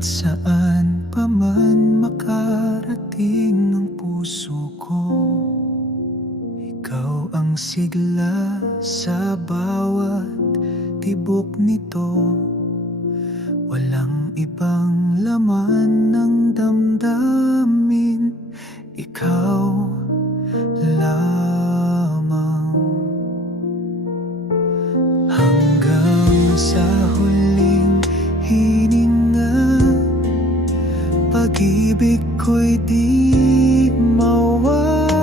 Saan pa man makarating ng puso ko, ikaw ang sigla sa bawat tibok nito. Walang ibang laman ng damdamin, ikaw lamang. Hanggang sa huling hininga, pag-ibig ko'y di mawawala.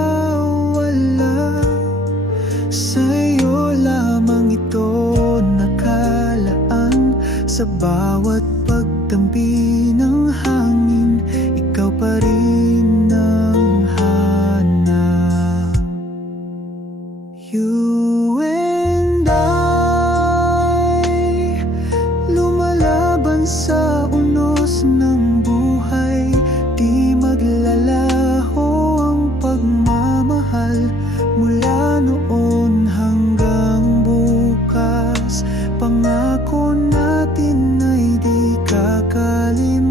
Sa'yo lamang ito nakalaan, sa bawat pagtampi ng hangin, ikaw pa rin ang hanap. You and I, lumalaban sa unos ng buhay, di maglalaho ang pagmamahal. Mula noon hanggang bukas, pangako natin ay di kakalimutan.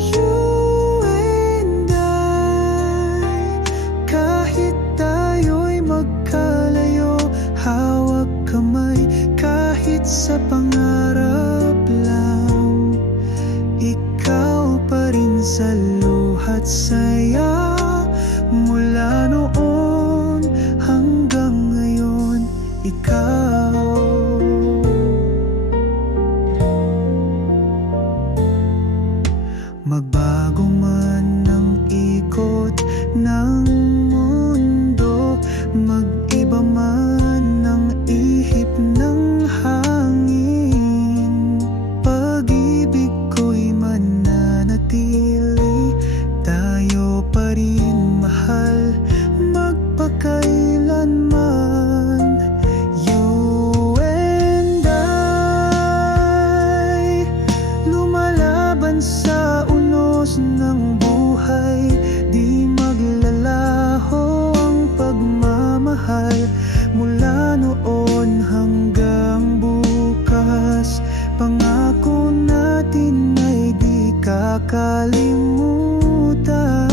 You and I, kahit tayo'y magkalayo, hawak kamay kahit sa pangarap lang. Ikaw pa rin sa luhat saya, mula noon hanggang ngayon, ikaw. Magbago man ang ikot ng mundo, mag-iba man ang ihip ng hangin, pag-ibig ko'y mananatili, tayo pa rin mahal magpakailanman. You and I, lumalaban sa unos ng buhay, di maglalaho ang pagmamahal. Mula noon hanggang bukas, pangako natin ay di kakalimutan.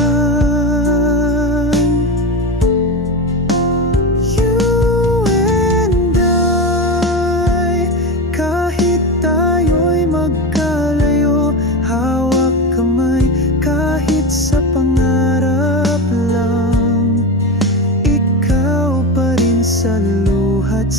You and I, kahit tayo'y magkalayo, hawak kamay kahit sa pangarap lang. Ikaw pa rin sa luhat